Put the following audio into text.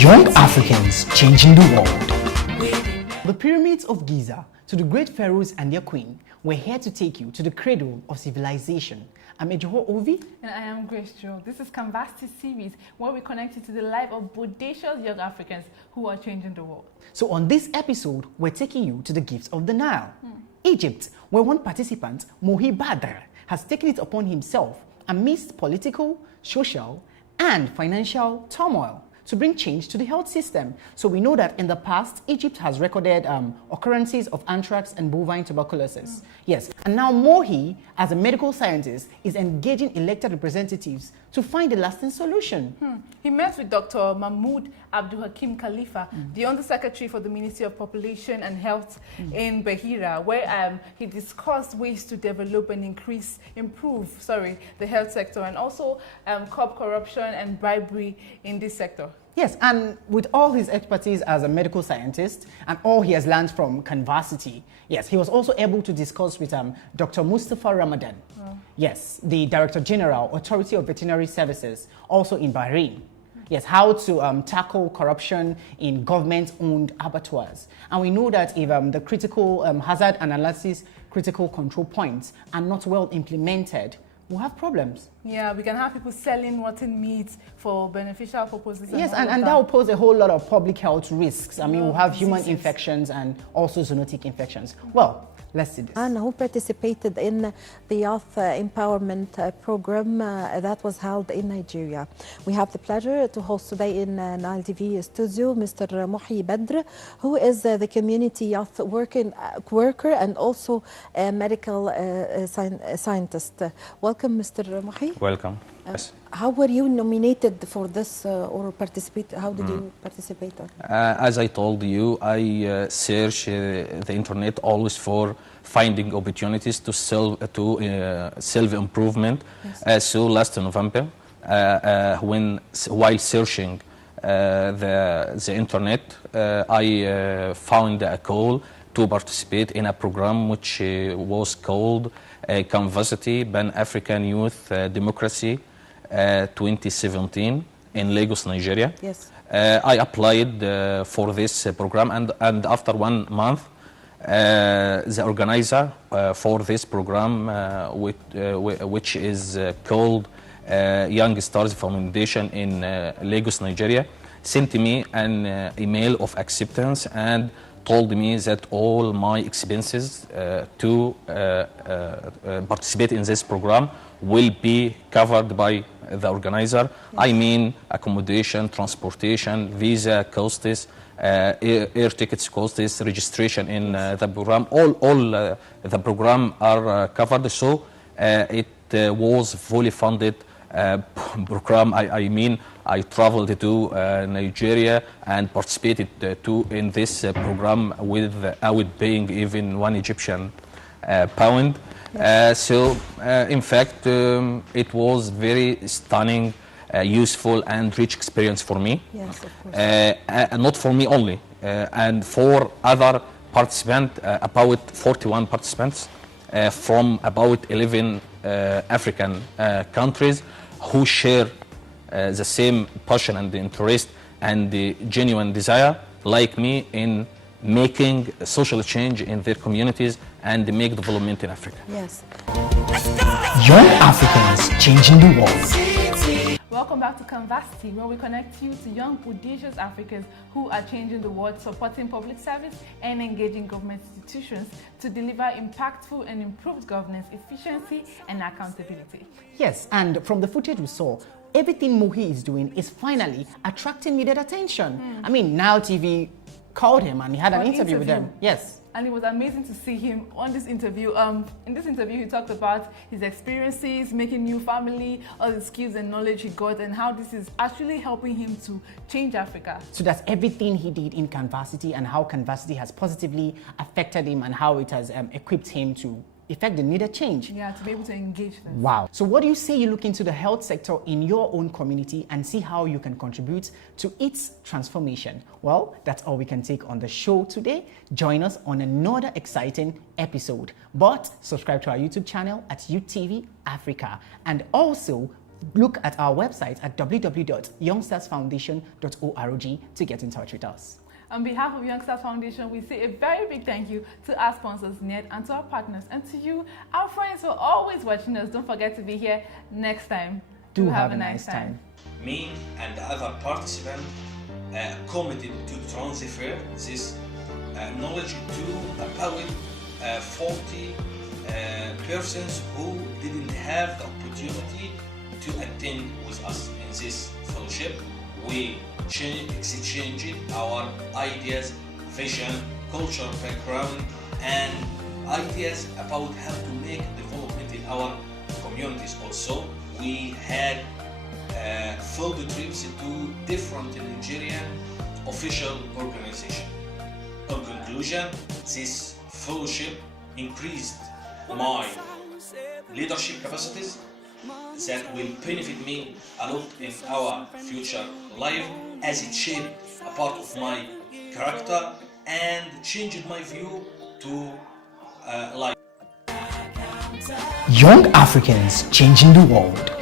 Young Africans changing the world. The pyramids of Giza to the great pharaohs and their queen, we're here to take you to the cradle of civilization. I'm Ejoho Ovi. And I am Grace Joe. This is CANVASSITY series where we connect you to the life of bodacious young Africans who are changing the world. So on this episode, we're taking you to the gifts of the Nile. Egypt, where one participant, Mohi Badr, has taken it upon himself amidst political, social, and financial turmoil to bring change to the health system. So we know that in the past, Egypt has recorded occurrences of anthrax and bovine tuberculosis. Yes, and now Mohi, as a medical scientist, is engaging elected representatives to find a lasting solution. He met with Dr. Mahmoud Abdul Hakim Khalifa, the Undersecretary for the Ministry of Population and Health in Bahira, where he discussed ways to develop and improve the health sector and also curb corruption and bribery in this sector. Yes, and with all his expertise as a medical scientist and all he has learned from CANVASSITY, yes, he was also able to discuss with Dr. Mustafa Ramadan, yes, the Director General, Authority of Veterinary Services, also in Bahrain. Yes, how to tackle corruption in government-owned abattoirs. And we know that if the critical hazard analysis, critical control points are not well implemented, we'll have problems. Yeah, we can have people selling rotten meat for beneficial purposes. Yes, and that will pose a whole lot of public health risks. I mean, we'll have human infections and also zoonotic infections. Well, let's see this. And who participated in the youth empowerment program that was held in Nigeria. We have the pleasure to host today in Nile TV studio Mr. Mohi Badr, who is the community youth worker and also a medical scientist. Welcome, Mr. Mohi. Welcome. Yes. How were you nominated for this or participate? How did you participate? As I told you, I search the internet always for finding opportunities to self-improvement. Yes. So last November, while searching the internet, I found a call to participate in a program which was called CANVASSITY Pan-African Youth Democracy 2017 in Lagos, Nigeria. Yes. I applied for this program, and after 1 month, the organizer for this program, which is called Young Stars Foundation in Lagos, Nigeria, sent me an email of acceptance and told me that all my expenses to participate in this program will be covered by the organizer. Yes. I mean accommodation, transportation, visa costs, air tickets costs, registration in the program. All the program are covered, so it was fully funded program. I mean, I traveled to Nigeria and participated in this program without paying even one Egyptian pound. So, in fact, it was very stunning, useful and rich experience for me. Yes, of course. Not for me only, and for other participants, about 41 participants from about 11 African countries who share the same passion and interest and the genuine desire, like me, in making social change in their communities and make development in Africa. Yes. Young Africans changing the world. Welcome back to CANVASSITY, where we connect you to young, bodacious Africans who are changing the world, supporting public service and engaging government institutions to deliver impactful and improved governance, efficiency and accountability. Yes, and from the footage we saw, everything Mohi is doing is finally attracting needed attention. I mean, Nile TV called him and he had an interview with them. Yes. And it was amazing to see him on this interview. In this interview, he talked about his experiences, making new family, all the skills and knowledge he got, and how this is actually helping him to change Africa. So that's everything he did in CANVASSITY and how CANVASSITY has positively affected him and how it has equipped him to effect the needed change. Yeah, to be able to engage them. Wow. So what do you say you look into the health sector in your own community and see how you can contribute to its transformation? Well, that's all we can take on the show today. Join us on another exciting episode. But subscribe to our YouTube channel at UTV Africa and also look at our website at www.youngstarsfoundation.org to get in touch with us. On behalf of Youngstars Foundation, we say a very big thank you to our sponsors, NET, and to our partners, and to you, our friends, for always watching us. Don't forget to be here next time. Do have a nice time. Me and the other participants committed to transfer this knowledge to about 40 persons who didn't have the opportunity to attend with us in this fellowship. We exchanged our ideas, vision, cultural background, and ideas about how to make development in our communities. Also, we had field trips to different Nigerian official organizations. In conclusion, this fellowship increased my leadership capacities that will benefit me a lot in our future life, as it shaped a part of my character and changed my view to life. Young Africans changing the world.